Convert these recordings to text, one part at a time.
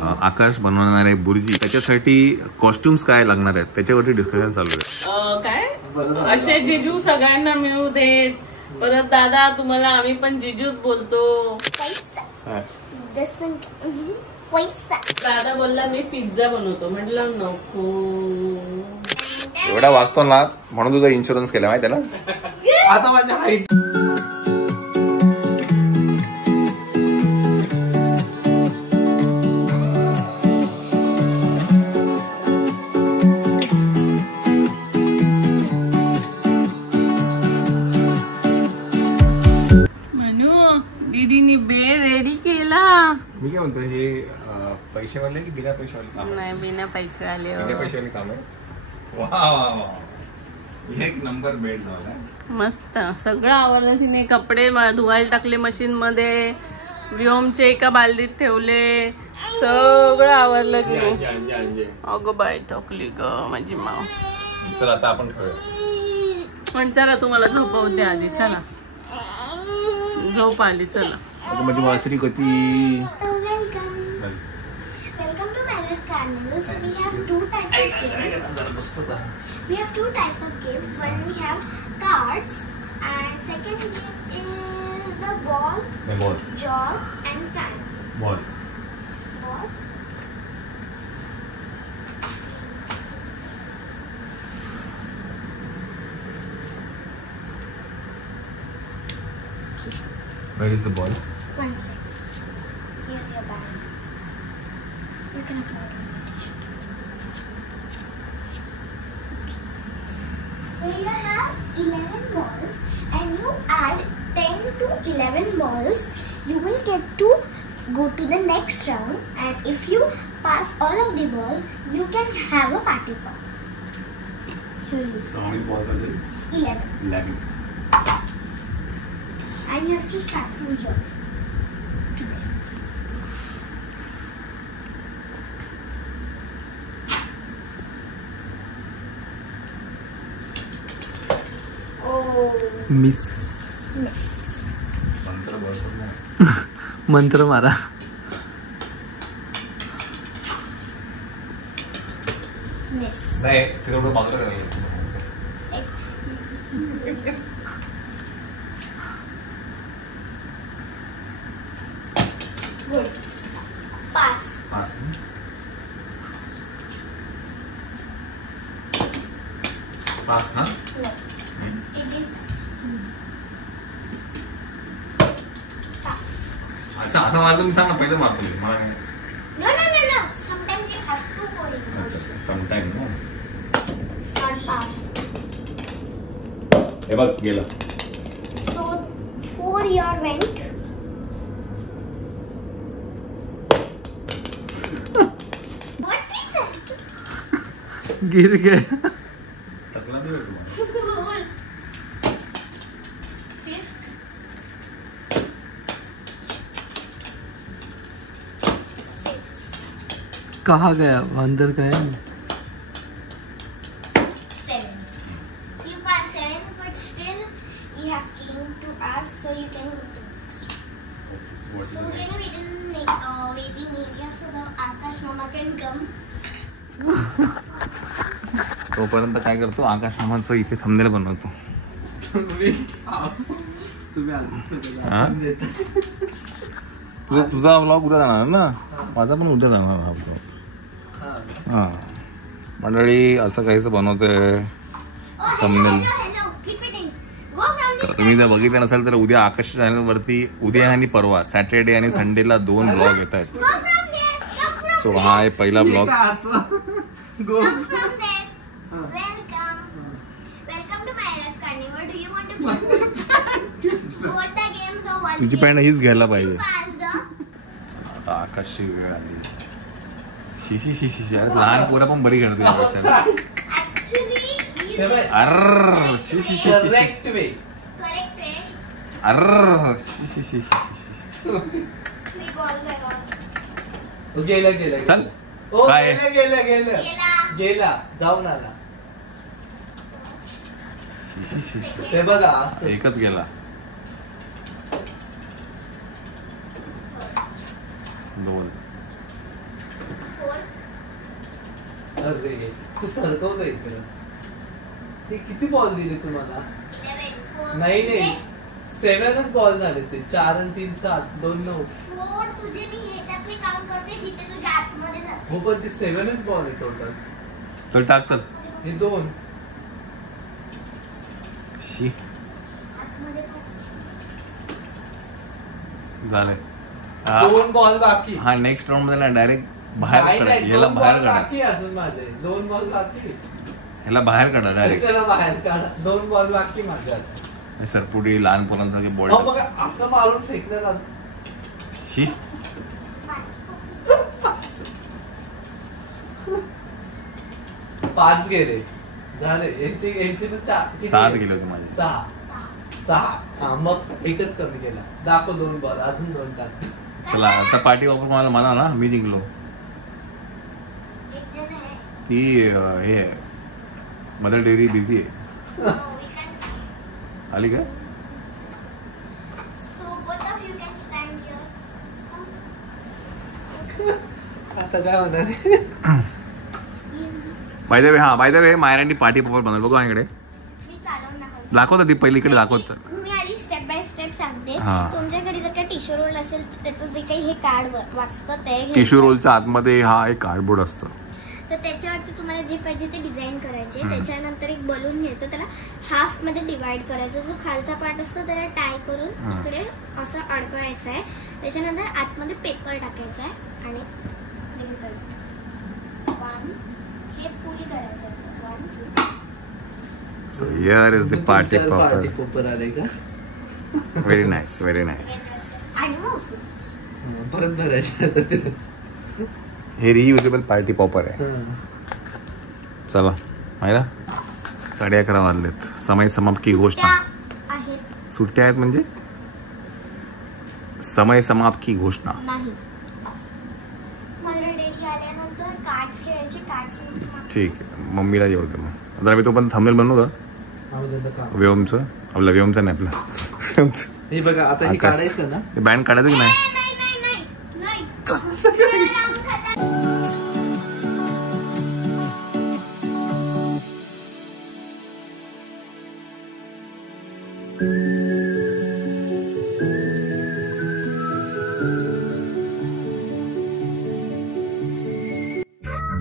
आकाश बनवणार आहे बुर्जी, त्याच्यासाठी कॉस्ट्युम्स काय लागणार आहेत त्याच्यावरती डिस्कशन चालू आहे. काय असे जिजू सगळ्यांना मिळू देत. परत दादा तुम्हाला आम्ही पण जिजूच बोलतो. दादा बोलला मी पिझ्झा बनवतो, म्हटलं नको. एवढा वाचतो ना म्हणून तुझा इन्शुरन्स केला माहिती आहे ना. आता माझ्या हाईट दीदीनी बे रेडी केला. मी काय म्हणतो हे पैसेवाले की बिना पैसेवाले काम? नाही बिना पैसेवाले. बिना पैसेवाले काम आहे. वा वा वा, एक नंबर बेड लावला. मस्त सगळं आवडलं तिने. कपडे धुवायला टाकले मशीन मध्ये, व्योमचे एका बालदीत ठेवले, सगळं आवडलं तिने. अगं बाय टाकली ग माझी माव. चला आता आपण खेळूया. पण चला तुम्हाला झोपवू द्या आधी. चला झोप आली. चला अगं माझी वासरी कधी. Welcome to Palace Carnival. So we have two types of games. We have two types of games. One we have cards, and second game is the ball, jog, and time. Ball. Ball. Where is the ball? One second. Here's your bag. You can upload an invitation. So you have 11 balls, and you add 10 to 11 balls. You will get to go to the next round, and if you pass all of the balls, you can have a party pop. Here you So how many balls are there? 11, 11. and you have to start from here. Miss मंत्र बसत नाही. मंत्र मारा. Miss. नाही ते थोडं बाजूला करायला. Good. Pass. पास ना. पास ना. No. It didn't touch. Pass. अच्छा असा मार्ग मी सांग ना पहिले मारतो मी. मला काय. No. Sometimes you have to go in. अच्छा समटाइम ना. Not pass. हे बघ गेला. So 4 your went. What is it? गिर गया. टकला नाही होत तुम्हाला. Fifth. कहाँ गया अंदर गया. 7. You pass 7, but still you have came to us, so you can go to next. So what is So the we're next? gonna wait in waiting area so the Akash Mama can come. तोपर्यंत काय करतो आकाश मामाचं इथे thumbnail बनवतो. हा? तुझा blog उद्या जाणार ना, माझा पण उद्या जाणार हा ब्लॉग. हा मंडळी असं काहीच बनवतोय thumbnail. Keep eating. Go from तर this. तुम्ही जर बघितलं नसेल तर उद्या आकाश चॅनल वरती उद्या आणि परवा सॅटर्डे आणि संडेला 2 ब्लॉग येत आहेत. Go from there. Come from so हा आहे पहिला blog. Come from there. Welcome. Welcome to Palace Carnival. Do you want to play both the games or one तुझी game? पॅन्ट हीच घ्यायला पाहिजे. You pass the. आता आकाशची वेळ आली. शी अरे लहान पोरं पण बरी खेळते आकाशाला. Actually, you err she correct way. correct way. Err she. 3 balls are on. गेला. चल ओ काय गेला. Yela. गेला जाऊन आला. शी. ते बघा असं. एकच गेला. 2 अरे तू सरकव का इकडे. हे किती बॉल दिले तुम्हाला? 11 नाही 7च बॉल झाले ते. 4 आणि 3 7 2 9. 4 तुझे मी ह्याच्यातले काउंट करते जिथे तुझ्या आतमध्ये जाते. हो पण ते 7च बॉल आहे टोटल. चल टाक चल. हे 2 शी आतमध्ये पण. झालंय. 2 बॉल बाकी. हा नेक्स्ट राऊंड मध्ये ना डायरेक्ट बाहेर नाही, काढा. नाही, याला 2 बाहेर बॉल काढा. बाकी अजून माझे. 2 बॉल बाकी. याला बाहेर काढा डायरेक्ट. त्याला बाहेर काढा. 2 बॉल बाकी माझ्या. सरपुटी लहान पोरांसारखे बॉल. अहो बघा असं मारून फेकलं जात. शी 5 गेले झाले. यांचे पण 4 7 गेले होते माझे. 6 हा मग एकच कमी केला. दाखव 2 बॉल अजून 2 टाक. चला आता पार्टी ऑफर मला म्हणा ना. मी जिंकलो. एक जण आहे. ती हे मदर डेअरी बिझी आहे. No, we can. आली का? So both of you can stand here. आता काय होणार आहे? By the way by the way मायरांनी पार्टी पेपर बनवलं बघू माझ्याकडे. मी चालवणार. दाखवतो ती पहिली इकडे दाखवत. मी आधी स्टेप बाय स्टेप सांगते. हा. तुमच्याकडे जर का टिश्यू रोल असेल तर त्याचं जे काही हे कार्ड वाचतं ते घ्यायचं. टिश्यू रोलच्या आतमध्ये हा एक कार्डबोर्ड असतं. तर त्याच्यावरती तुम्हाला जे पाहिजे ते डिझाईन करायचे. त्याच्यानंतर एक बलून घ्यायचं. त्याला हाफ मध्ये डिवाइड करायचं. जो खालचा पार्ट असतो त्याला टाय करून इकडे असं अडकवायचं आहे. त्याच्यानंतर आतमध्ये पेपर टाकायचा आहे आणि हे पुरी करायचं आहे. 1 2. So here is the party party paper. Paper आले का? Very nice very nice. आणि मग उचलून. परत भरायचं. हे रियुजेबल पार्टी पॉपर आहे. चला माहिला 11:30 वाजलेत. समय समाप्त घोषणा. आहेत सुट्ट्या आहेत म्हणजे समय समाप्त घोषणा. नाही. मला डेली आल्यानंतर कार्ड्स खेळायचे. कार्ड्स ठीक आहे मम्मीला येऊ दे मग. आता मी तो पण थंबनेल बनवू का व्योमचं? आपला व्योमचं नाही आपला व्योमचं. हे बघा आता हे काढायचं ना. हे बँड काढायचं की नाही?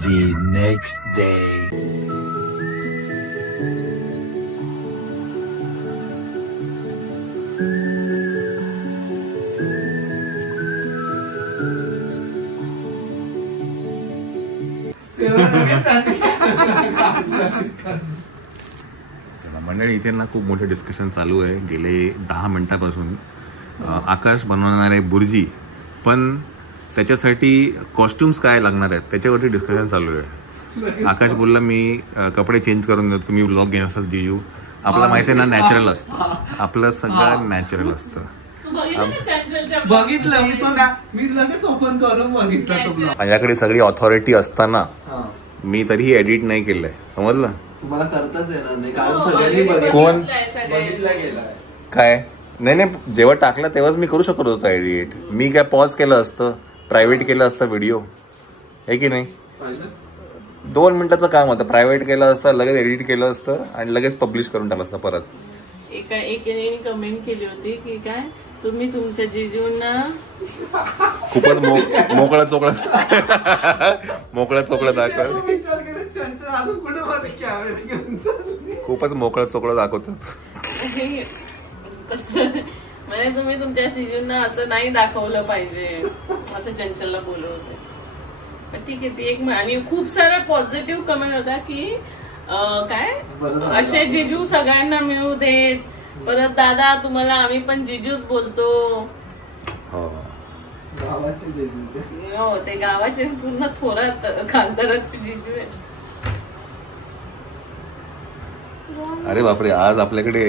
The next day. मंडळी इथे ना खूप मोठे डिस्कशन चालू आहे गेले 10 मिनिटापासून. आकाश बनवणार आहे बुर्जी पण त्याच्यासाठी कॉस्ट्युम्स काय लागणार आहेत त्याच्यावरती डिस्कशन चालू आहे. आकाश बोलला मी कपडे चेंज करून देतो तुम्ही व्लॉग घेणार असाल जिजू. आपला माहिती आहे ना नॅचरल असतं. आपलं सगळं नॅचरल असतं. बघितलं मी तो मी लगेच ओपन करून बघितलं तो ब्लॉग. माझ्याकडे सगळी ऑथॉरिटी असताना मी तरीही एडिट नाही केलंय. समजलं? तुम्हाला करताच येणार नाही कारण सगळ्यांनी बघितलं. कोण बघितला गेला काय नाही जेव्हा टाकला तेव्हाच मी करू शकत होतो एडिट. मी काय पॉज केलं असतं प्रायव्हेट केलं असतं व्हिडिओ आहे की नाही? 2 मिनिटाचं काम होतं. प्रायव्हेट केलं असतं लगेच एडिट केलं असतं आणि लगेच पब्लिश करून टाकलं असतं परत. एकाने कमेंट केली होती की काय तुम्ही तुमच्या जिजूंना खूपच मोकळं चोकळं दाखव. खूपच मोकळं चोकळं दाखवतात. म्हणजे तुम्ही तुमच्या जिजूंना असं नाही दाखवलं पाहिजे असं चंचलला बोलत होते. पण ठीक आहे ती एक. आणि खूप सारा पॉझिटिव्ह कमेंट होता की काय असे जिजू सगळ्यांना मिळू देत. परत दादा तुम्हाला आम्ही पण जिजूच बोलतो. गावाचे जिजू. हो ते गावाचे पूर्ण थोरात खानदाराचे जिजू आहे. अरे बापरे आज आपल्याकडे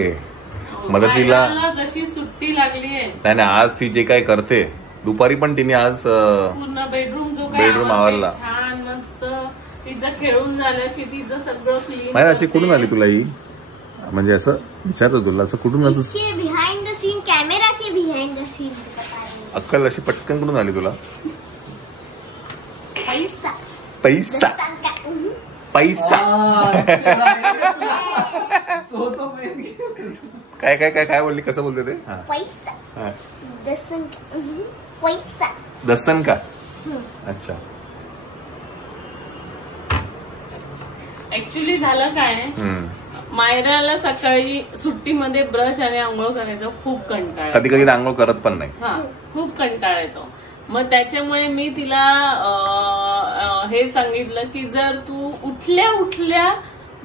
मदतीला जशी सुट्टी लागली आहे. नाही आज ती जे काय करते दुपारी पण तिने आज पूर्ण बेडरूम आवरला. छान मस्त तिचं खेळून झालं की तिचं सगळं क्लीन. अशी कुठून आली तुला ही? म्हणजे असं विचारतो तुला असं कुठून आलं? बिहाइंड द सीन कॅमेरा के बिहाइंड द सीन अक्कल अशी पटकन कुठून आली तुला? पैसा पैसा पैसा. तो main. काय काय काय काय बोलली, कसं बोलते ते? पैसा. हा. पैसा. दसन का? अच्छा. ऍक्च्युली झालं काय, मायराला सकाळी सुट्टीमध्ये ब्रश आणि आंघोळ करायचा खूप कंटाळा, कधी कधी आंघोळ करत पण नाही. हा, खूप कंटाळा येतो. मग त्याच्यामुळे मी तिला हे सांगितलं की जर तू उठल्या उठल्या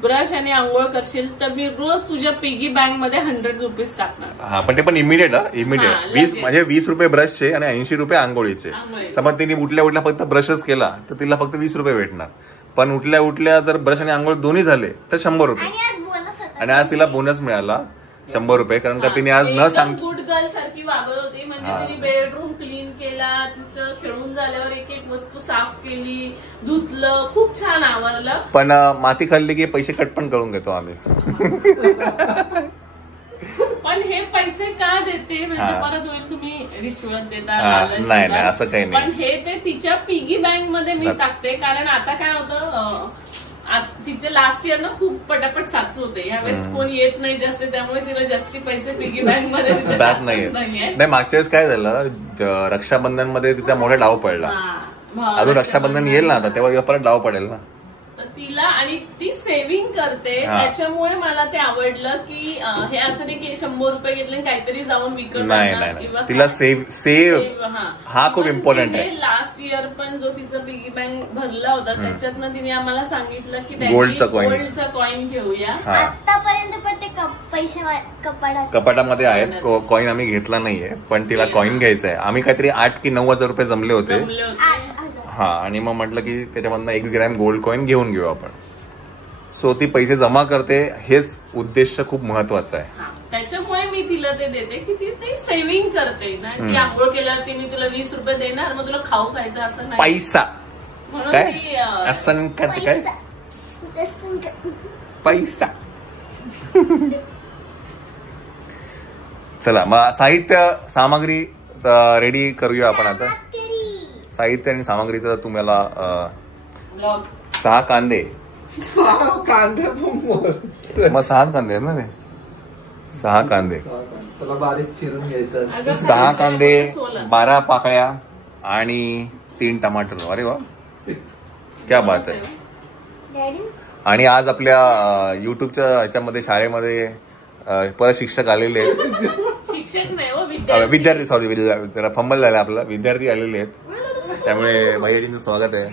ब्रश आणि आंघोळ करशील तर मी रोज तुझ्या पिगी बँक मध्ये 100 रुपीज टाकणार. हा, पण ते पण इमिडिएट इमिडिएट. हा, 20 लगेच. म्हणजे 20 रुपये ब्रशचे आणि 80 रुपये आंघोळीचे. आंघोळीचे. समज तिने उठल्या उठल्या फक्त ब्रशच केला तर तिला फक्त 20 रुपये भेटणार. पण उठल्या उठल्या जर ब्रश आणि आंघोळ दोन्ही झाले तर 100 रुपये. आणि आज बोनस होता. आणि आज तिला बोनस मिळाला 100 रुपये, कारण का तिने आज न सांग गुड गर्ल सारखी वागत होती. म्हणजे तिने बेडरूम क्लीन केला, तिचं खेळून झाल्यावर एक एक वस्तू साफ केली, धुतलं, खूप छान आवरलं. पण माती खाल्ली की पैसे कट पण करून घेतो आम्ही. पण हे पैसे का देते म्हणजे हा. परत होईल तुम्ही रिश्वत देता, हा, लालच नाही, देता. नाही, असं काही नाही. पण हे ते तिच्या पिगी बँक मध्ये मी टाकते, कारण आता काय होतं, तिचे लास्ट इयर ना खूप पटापट साचू होते. यावेळेस कोण येत नाही जास्त, त्यामुळे तिला जास्ती पैसे पिगी बँक मध्ये तिचे जात साचत नाहीये. नाहीये. नाही, मागच्या वेळेस काय झालं, रक्षाबंधन मध्ये तिचा मोठा डाव पडला. हा. अजून रक्षाबंधन येईल ना आता, तेव्हा परत डाव पडेल ना. तर तिला आणि ती सेव्हिंग करते, हा. त्याच्यामुळे मला ते आवडलं की हे असं नाही की 100 रुपये घेतले आणि काहीतरी जाऊन विकत नाही आणा नाही किंवा तिला सेव हा. हा खूप इम्पॉर्टंट आहे. लास्ट इयर पण जो तिचा पिगी बँक भरला होता त्याच्यातनं तिने आम्हाला सांगितलं की गोल्डचा coin. गोल्डचा कॉइन घेऊया. हा, आतापर्यंत पण ते पैसे कपाडात. कपाटामध्ये आहेत. कॉईन आम्ही घेतला नाहीये, पण तिला कॉईन घ्यायचा आहे. आम्ही काहीतरी 8 की 9 हजार रुपये जमले होते. जमले होते. हा, आणि मग म्हटलं की त्याच्यामधनं 1 ग्रॅम गोल्ड कॉईन घेऊन घेऊ आपण. सो ती पैसे जमा करते, हेच उद्देश खूप महत्वाचा आहे. हा. त्याच्यामुळे मी तिला ते देते की ती सेव्हिंग करते ना. ती आंघोळ केल्यावरती मी तुला 20 रुपये देणार, मग तुला खाऊ खायचं असं नाही. पैसा म्हणून काय ती असं काय पैसा. चला मग साहित्य सामग्री रेडी करूया आपण आता. साहित्य आणि सामग्रीचं तुम्हाला ब्लॉग 6 कांदे. कांदे पण मोज. मग 6 कांदे आहेत ना रे. 6 कांदे, त्याला बारीक चिरून घ्यायचं. अगं, 6 कांदे, 16. 12 पाकळ्या आणि 3 टमाटर. अरे वा, क्या बात आहे. डॅडी आणि आज आपल्या युट्यूबच्या ह्याच्यामध्ये शाळेमध्ये परत शिक्षक आलेले आहेत. शिक्षक नाही हो, विद्यार्थी, सॉरी, जरा फंबल झाला आपला. विद्यार्थी आलेले आहेत, त्यामुळे भैयाजींचं स्वागत आहे.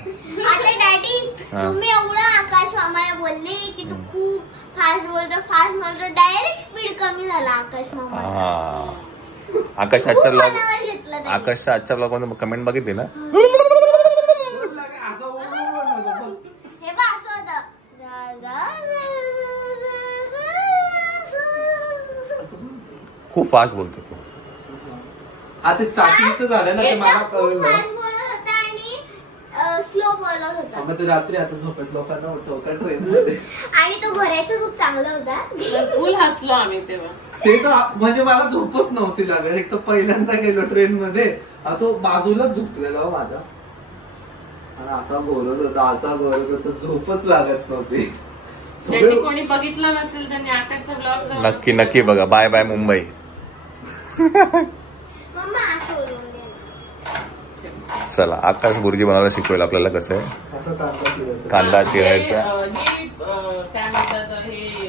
आता डॅडी तुम्ही एवढं आकाश मामाला बोलले की तू खूप फास्ट बोलतो. डायरेक्ट स्पीड कमी झाला आकाश मामा. हा, आकाशाच्या ब्लॉग, घेतलं त्याने. आकाशच्या आजच्या ब्लॉग मध्ये कमेंट बघितली ना. हे बघ असं होतं. खूप फास्ट बोलतो तू. आता स्टार्टिंगचं झालं ना ते मला कळलं. फास्ट बोलत होता आणि स्लो बोलत होता. मग ते रात्री आता झोपेत लोकांना उठवता ट्रेन मध्ये. आणि तो भरायचा खूप चांगला होता. फुल हसलो आम्ही तेव्हा. ते तर म्हणजे मला झोपच नव्हती लागत. एक तर पहिल्यांदा गेलो ट्रेन मध्ये, तो बाजूलाच झोपलेला हो माझ्या, आणि असा बोलत होता, झोपच लागत नव्हती. ज्यांनी कोणी बघितला नसेल त्यांनी आकाशचा ब्लॉग नक्की नक्की बघा. Bye bye Mumbai. मम्मा असं बोलून दे. चला, आकाश बुर्जी बनवायला शिकवेल आपल्याला कसं आहे. असं कांदा चिरायचं. कांदा चिरायचा. काय म्हणतात हे,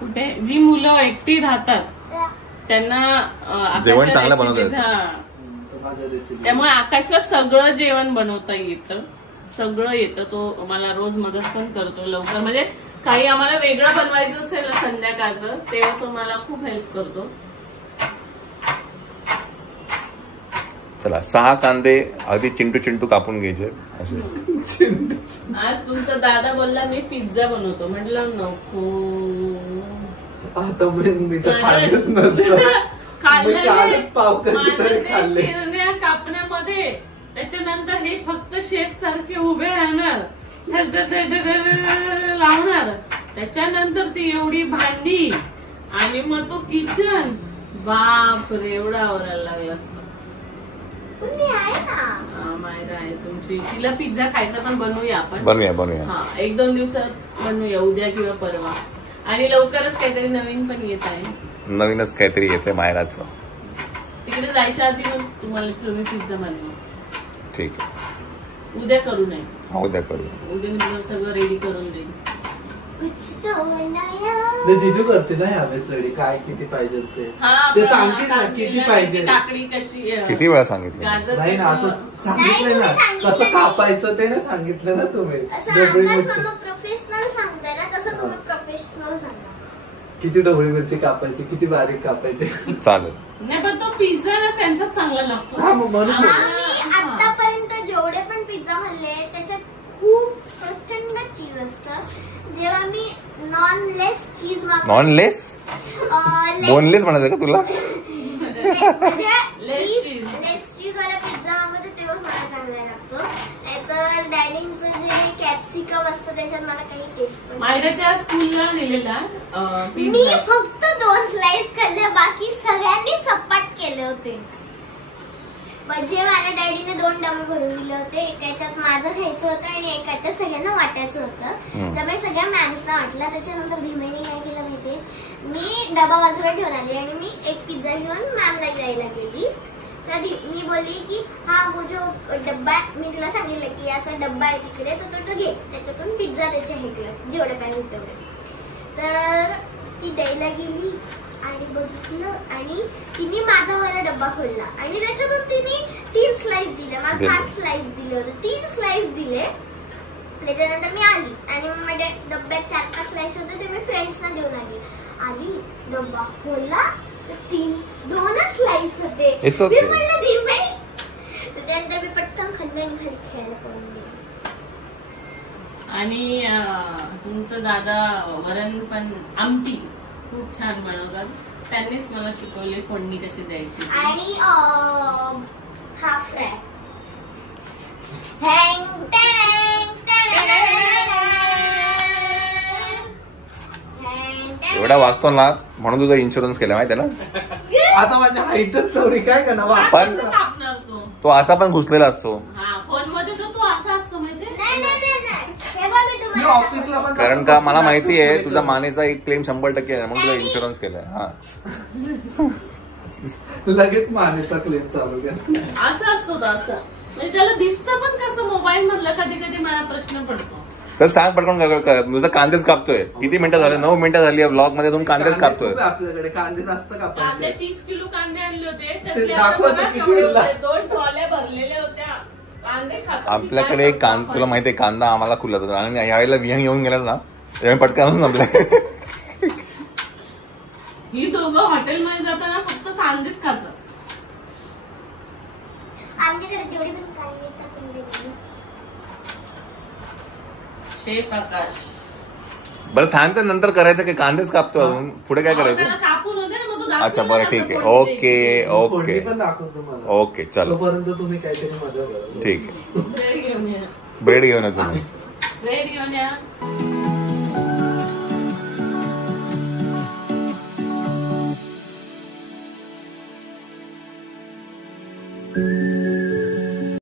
कुठे जी मुलं एकटी राहतात त्यांना जेवण आकाशला चांगलं बनवता recipes, येतं. हा. माझ्या रेसिपी. त्यामुळे आकाशला सगळं जेवण बनवता येतं, सगळं येतं. तो मला रोज मदत पण करतो लवकर. म्हणजे काही आम्हाला वेगळं बनवायचं असेल संध्याकाळचं तेव्हा तो मला खूप हेल्प करतो. चला, 6 कांदे अगदी चिंटू चिंटू कापून घ्यायचे असे. आज तुमचा दादा बोलला मी पिझ्झा बनवतो, म्हटलं नको. आता मी तर खाल्लंच नव्हतं. मी कालच पाव कशी तरी खाल्ले. चिरण्या कापण्यामध्ये त्याच्यानंतर हे फक्त शेफ सारखे उभे राहणार, लावणार. त्याच्यानंतर ती एवढी भांडी आणि मग तो किचन. बाप रे, एवढा आवरायला लागला असतो. मी आहे ना. मायरा आहे तुमची आमची. तिला पिझ्झा खायचा पण बनवूया आपण. बनवूया. हा 1-2 दिवसात बनवूया, उद्या किंवा परवा. आणि लवकरच काहीतरी नवीन पण येत आहे. नवीनच काहीतरी येते मायराचं. तिकडे जायच्या आधी मग तुम्ही पिझ्झा बनवा. ठीक आहे. उद्या करू नये. उद्या करू. उद्या मी तुम्हाला सगळं रेडी करून देईन. जिजू करते ना ह्यावेळेस रेडी, काय किती पाहिजे ते सांगते ना, किती पाहिजे. काकडी कशी, किती वेळा सांगितलं गाजर नाही ना, असं सांगितलं ना कसं कापायचं ते ना सांगितलं ना तुम्ही. प्रोफेशनल सांगताय ना, तसं तुम्ही प्रोफेशनल सांगा. किती ढोबळी मिरची कापायची, किती बारीक कापायचे. चालेल. नाही पण तो पिझ्झा ना त्यांचाच चांगला लागतो. हा मग म्हणून आम्ही आतापर्यंत जेवढे पण पिझ्झा खाल्ले त्याच्यात खूप प्रचंड चीज असतं. जेव्हा मी नॉनलेस चीज नॉनलेस बोनलेस म्हणायचं का तुला? लेस चीज वाला पिझ्झा मागवते तेव्हा मला चांगला लागतो. नाहीतर डॅडींचं जे कॅप्सिकम असतं त्याच्यात मला काही टेस्ट पण. मायराच्या स्कूलला नेलेला मी पिझ्झा फक्त 2 स्लाइस खाल्ले, बाकी सगळ्यांनी सपाट केले होते. म्हणजे माझ्या डॅडीने 2 डबे भरून दिले होते. एकाच्यात माझं खायचं होतं आणि एकाच्यात सगळ्यांना वाटायचं होतं. त्यामुळे सगळ्या मॅम्सना वाटलं. त्याच्यानंतर धीमेने काय केलं माहितीये, मी डबा बाजूला ठेवून आली आणि मी एक पिझ्झा घेऊन मॅमला द्यायला गेली. तर मी बोलली की हा वो जो डब्बा, मी तुला सांगितलं की असा डब्बा आहे तिकडे, तो घे, त्याच्यातून पिझ्झा त्याच्या हेकडे जेवढे पाहिजे तेवढे. तर ती द्यायला गेली आणि बघितलं आणि तिने माझा वाला डब्बा खोलला आणि त्याच्यातून तिने 3 स्लाइस दिले. मला 5 स्लाइस दिले होते, 3 स्लाइस दिले. त्याच्यानंतर मी आली आणि मग माझ्या डब्यात 4-5 स्लाइस होते ते मी फ्रेंड्सना देऊन आली. डब्बा खोलला तर 2च स्लाइस होते. मी म्हणलं धीमे. त्याच्यानंतर मी पटकन खाल्लं आणि खाली खेळायला पळून गेले. आणि तुमचं दादा वरण पण आमटी खूप छान बनवतात. त्यांनीच मला शिकवले फोडणी कशी द्यायची. आणि हाफ फ्राय. एवढा वाचतो ना म्हणून तुझा इन्शुरन्स केला माहिती ना. आता माझ्या हाईटच थोडी काय करणार. पण तो असा पण घुसलेला असतो. फोन मध्ये तो असा असतो माहिती. ऑफिसला पण कारण का मला माहिती आहे तुझा मानेचा एक क्लेम 100% आहे म्हणून तुझा इन्शुरन्स केलाय. हा लगेच मानेचा क्लेम चालू केला. असं असतो तो असं, म्हणजे त्याला दिसतं पण कसं मोबाईल मधला. कधी कधी मला प्रश्न पडतो. तर सांग पटकन, तुझा कांदेच कापतोय. किती मिनिटं झाले? 9 मिनिटं झाली ब्लॉग मध्ये. तुम्ही कांदेच कापतोय. आपल्याकडे कांदे जास्त कापायचे. 30 किलो कांदे आणले होते. ते दाखवतो किती 2 ट्रॉल्या भरलेल्या होत्या कांदे. आपल्याकडे तुला माहितीये कांदा आम्हाला खुला होता आणि यावेळेला विहंग येऊन गेला ना त्यामुळे पटकन संपलं. ही दोघं हॉटेलमध्ये जाताना फक्त कांदेच खातात. आमच्याकडे जेवढे पण कांदे येतात शेफ आकाश. बरं सांग तर नंतर करायचं की कांदेच कापतो अजून पुढे काय करायचं. कापून होते ना मग तो. अच्छा बरं ठीक आहे. ओके पण दाखवतो मला. ओके चलो. तोपर्यंत तुम्ही काहीतरी मजा करा. ठीक आहे. ब्रेड घेऊन या. ब्रेड घेऊन या तुम्ही. ब्रेड घेऊन या.